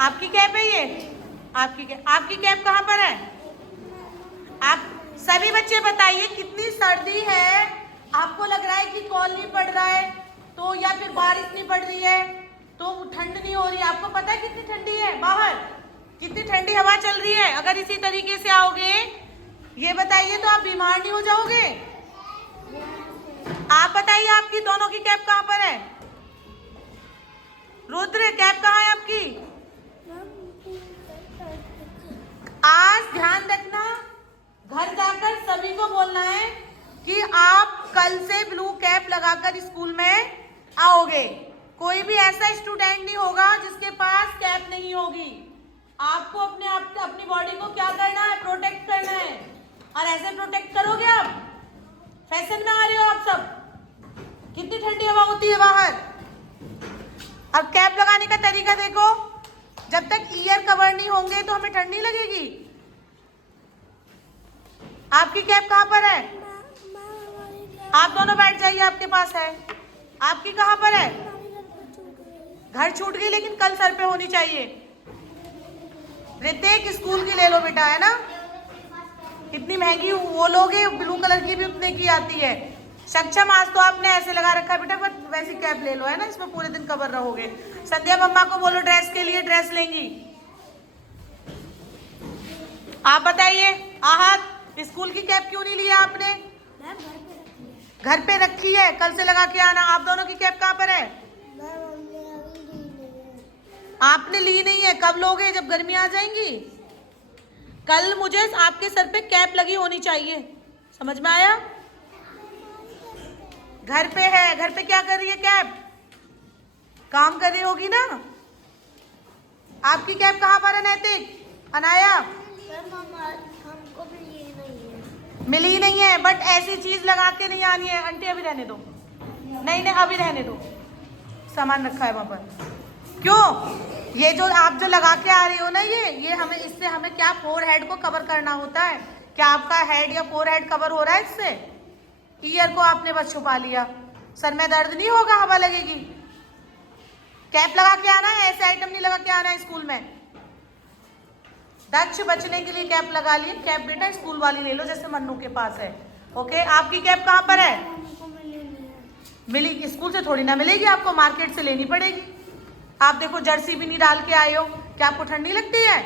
आपकी कैप है ये? आपकी कैप कहाँ पर है? आप सभी बच्चे बताइए कितनी सर्दी है? आपको लग रहा है कि कॉल नहीं पड़ रहा है तो, या फिर बारिश नहीं पड़ रही है तो ठंड नहीं हो रही है? आपको पता है कितनी ठंडी है बाहर? कितनी ठंडी हवा चल रही है? अगर इसी तरीके से आओगे, ये बताइए, तो आप बीमार नहीं हो जाओगे? आप बताइए आपकी दोनों की कैप कहाँ पर है? रुद्र, कैप कहाँ है आपकी? आज ध्यान रखना, घर जाकर सभी को बोलना है कि आप कल से ब्लू कैप लगाकर स्कूल में आओगे। कोई भी ऐसा स्टूडेंट नहीं होगा जिसके पास कैप नहीं होगी। आपको अपनी बॉडी को क्या करना है? प्रोटेक्ट करना है। और ऐसे प्रोटेक्ट करोगे आप? फैशन में आ रहे हो आप सब। कितनी ठंडी हवा होती है बाहर। अब कैप लगाने का तरीका देखो, जब तक ईयर कवर नहीं होंगे तो हमें ठंड नहीं लगेगी। आपकी कैप कहाँ पर है? आप दोनों बैठ जाइए, आपके पास है। आपकी कहाँ पर है? घर छूट गई, लेकिन कल सर पे होनी चाहिए। ऋतिक, स्कूल की ले लो बेटा, है ना? कितनी महंगी वो लोगे, ब्लू कलर की भी उतने की आती है। सक्षम, आज तो आपने ऐसे लगा रखा है बेटा, बट वैसी कैप ले लो, है ना? इसमें पूरे दिन कवर रहोगे। संध्या, मम्मा को बोलो ड्रेस के लिए ड्रेस लेंगी। आप बताइए आहत, स्कूल की कैप क्यों नहीं लिया आपने? घर पे रखी है, कल से लगा के आना। आप दोनों की कैप कहाँ पर है? आपने ली नहीं है, कब लोगे? जब गर्मी आ जाएंगी। कल मुझे आपके सर पे कैप लगी होनी चाहिए, समझ में आया? घर पे है, घर पे क्या कर रही है कैप? काम कर रही होगी ना। आपकी कैप कहाँ पर है नैतिक? अनाया, हमको भी ये नहीं है, मिली नहीं है, बट ऐसी चीज लगा के नहीं आनी है। आंटी अभी रहने दो, नहीं नहीं अभी रहने दो, सामान रखा है वहां पर। क्यों? ये जो आप जो लगा के आ रही हो ना, ये हमें, इससे हमें क्या फोर हेड को कवर करना होता है। क्या आपका हेड या फोर हेड कवर हो रहा है इससे? ईयर को आपने बस छुपा लिया। सर में दर्द नहीं होगा, हवा लगेगी। कैप लगा के आना है, ऐसे आइटम नहीं लगा के आना है स्कूल में। दक्ष बचने के लिए कैप लगा ली। कैप बेटा स्कूल वाली ले लो, जैसे मन्नू के पास है। ओके, आपकी कैप कहाँ पर है? हमको मिली, स्कूल से थोड़ी ना मिलेगी, आपको मार्केट से लेनी पड़ेगी। आप देखो जर्सी भी नहीं डाल के आए हो, क्या आपको ठंड नहीं लगती है?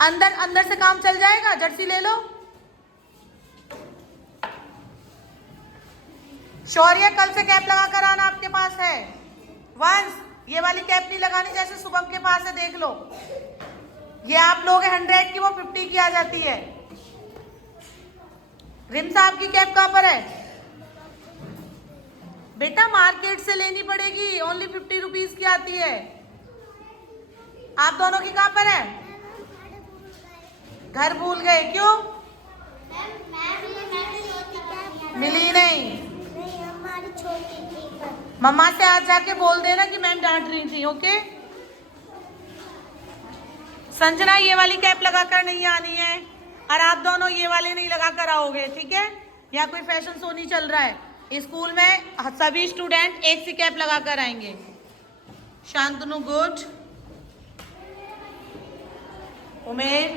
अंदर से काम चल जाएगा, जर्सी ले लो। शौर्य, कल से कैप लगा कर आना, आपके पास है। वंश, ये वाली कैप नहीं लगानी, जैसे शुभम के पास है, देख लो। ये आप लोग 100 की, वो 50 की आ जाती है। रिम्सा, आपकी कैप कहाँ पर है? बेटा मार्केट से लेनी पड़ेगी, ओनली 50 रुपीज की आती है। आप दोनों की कहाँ पर है? घर भूल गए, क्यों? मिली नहीं। हमारी छोटी थी। मम्मा से आज जाके बोल देना कि मैम डांट रही थी। ओके संजना, ये वाली कैप लगाकर नहीं आनी है, और आप दोनों ये वाले नहीं लगाकर आओगे, ठीक है? यहाँ कोई फैशन शो नहीं चल रहा है। स्कूल में सभी स्टूडेंट एक सी कैप लगाकर आएंगे। शांतनु, गुड। उमेर,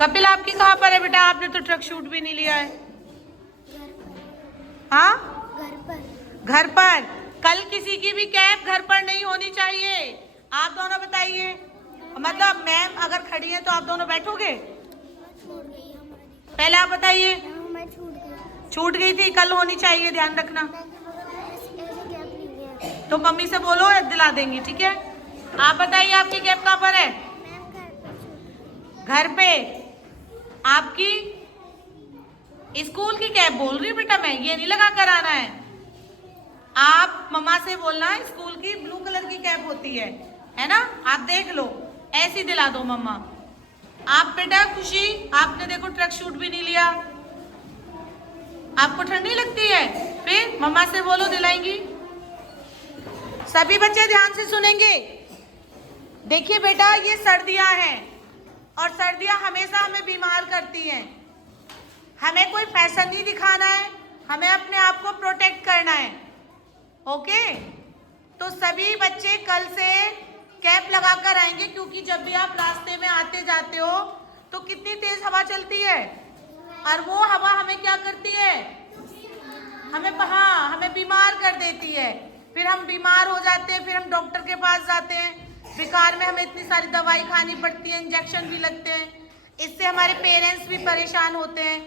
कपिल, आपकी कहाँ पर है बेटा? आपने तो ट्रक शूट भी नहीं लिया है। हाँ, घर पर। कल किसी की भी कैप घर पर नहीं होनी चाहिए। आप दोनों बताइए, मतलब मैम अगर खड़ी है तो आप दोनों बैठोगे? पहले आप बताइए। छूट गई थी, कल होनी चाहिए, ध्यान रखना। तो मम्मी से बोलो, दिला देंगी, ठीक है? आप बताइए आपकी कैप कहाँ पर है? घर पे। आपकी स्कूल की कैप बोल रही हूँ बेटा मैं, ये नहीं लगा कर आना है। आप मम्मा से बोलना, स्कूल की ब्लू कलर की कैप होती है ना? आप देख लो, ऐसी दिला दो मम्मा। आप बेटा खुशी, आपने देखो ट्रक शूट भी नहीं लिया, आपको ठंड नहीं लगती है? फिर मम्मा से बोलो, दिलाएंगी। सभी बच्चे ध्यान से सुनेंगे। देखिए बेटा, ये सर्दियां हैं और सर्दियां हमेशा हमें बीमार करती हैं। हमें कोई फैशन नहीं दिखाना है, हमें अपने आप को प्रोटेक्ट करना है। ओके, तो सभी बच्चे कल से कैप लगाकर आएंगे, क्योंकि जब भी आप रास्ते में आते जाते हो तो कितनी तेज हवा चलती है, और वो हवा हमें क्या करती है, हमें बीमार कर देती है। फिर हम बीमार हो जाते हैं, फिर हम डॉक्टर के पास जाते हैं, बेकार में हमें इतनी सारी दवाई खानी पड़ती है, इंजेक्शन भी लगते हैं। इससे हमारे पेरेंट्स भी परेशान होते हैं।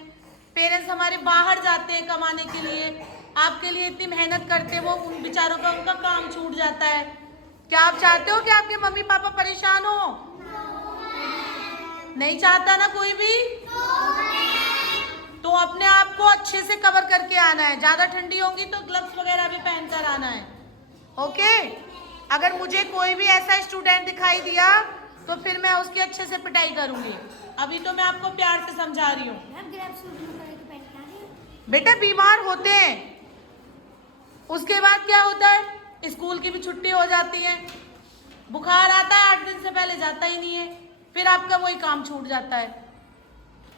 पेरेंट्स हमारे बाहर जाते हैं कमाने के लिए, आपके लिए इतनी मेहनत करते हैं, वो उन बेचारों का उनका काम छूट जाता है। क्या आप चाहते हो कि आपके मम्मी पापा परेशान हो? नहीं चाहता ना कोई भी। तो अपने आप को अच्छे से कवर करके आना है। ज्यादा ठंडी होगी तो ग्लव्स वगैरह भी पहन कर आना है। ओके, अगर मुझे कोई भी ऐसा स्टूडेंट दिखाई दिया तो फिर मैं उसकी अच्छे से पिटाई करूंगी। अभी तो मैं आपको प्यार से समझा रही हूँ। बेटा बीमार होते हैं, उसके बाद क्या होता है, स्कूल की भी छुट्टी हो जाती है, बुखार आता है 8 दिन से पहले जाता ही नहीं है, फिर आपका वही काम छूट जाता है।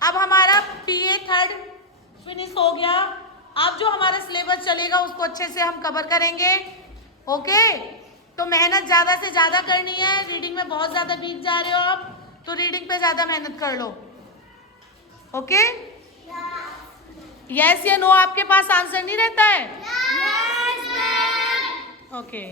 अब हमारा PA 3rd फिनिश हो गया। अब जो हमारा सिलेबस चलेगा उसको अच्छे से हम कवर करेंगे। ओके, तो मेहनत ज़्यादा से ज़्यादा करनी है। रीडिंग में बहुत ज़्यादा वीक जा रहे हो आप, तो रीडिंग पे ज़्यादा मेहनत कर लो। ओके, यस या नो आपके पास आंसर नहीं रहता है? ओके।